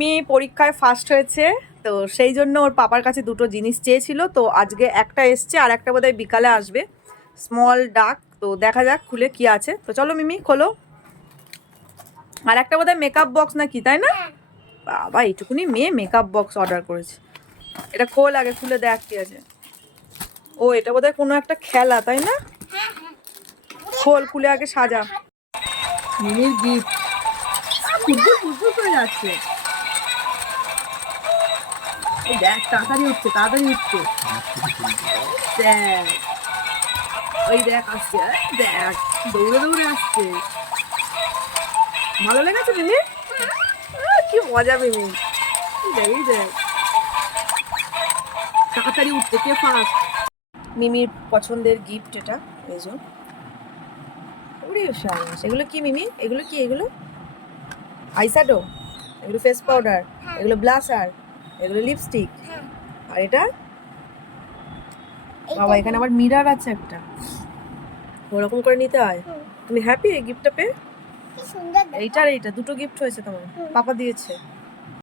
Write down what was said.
মিমি পরীক্ষায় ফার্স্ট হয়েছে, তো সেই জন্য ওর পাপার কাছে দুটো জিনিস চেয়েছিল। তো আজকে একটা এসছে, আর একটা বোধহয় বিকালে আসবে, স্মল ডাক। তো দেখা যাক খুলে কি আছে। তো চলো মিমি খোলো। আর একটা বোধহয় মেকআপ বক্স না কি, তাই না? বাবা, এইটুকুনি মেয়ে মেকআপ বক্স অর্ডার করেছে। এটা খোল আগে, খুলে দেখ কি আছে। ও, এটা বোধহয় কোনো একটা খেলা, তাই না? খোল, খুলে আগে সাজা। মিমির গিফট ফুটবল ফুটবল করে যাচ্ছে। দেখ, তাড়াতাড়ি উঠছে, তাড়াতাড়ি উঠছে। দেখ, ওই দেখ আসছে, দেখ দৌড়ে দৌড়ে আসছে। ভালো লেগেছে মিমি? কি মজা মিমি। দেখ দেখ, তাড়াতাড়ি উঠছে, কে ফার্স্ট। মিমির পছন্দের গিফট এটা, এই যে। ওরে শাবাশ, এগুলো কি মিমি? এগুলো কি? এগুলো আইশ্যাডো, এগুলো ফেস পাউডার, এগুলো ব্লাশার, এগুলো লিপস্টিক। আর এটা বাবা, এখানে আবার মিরর আছে একটা, ওরকম করে নিতে হয়। তুমি হ্যাপি এই গিফটটা পেয়ে? এইটার এইটা দুটো গিফট হয়েছে তোমার, পাপা দিয়েছে।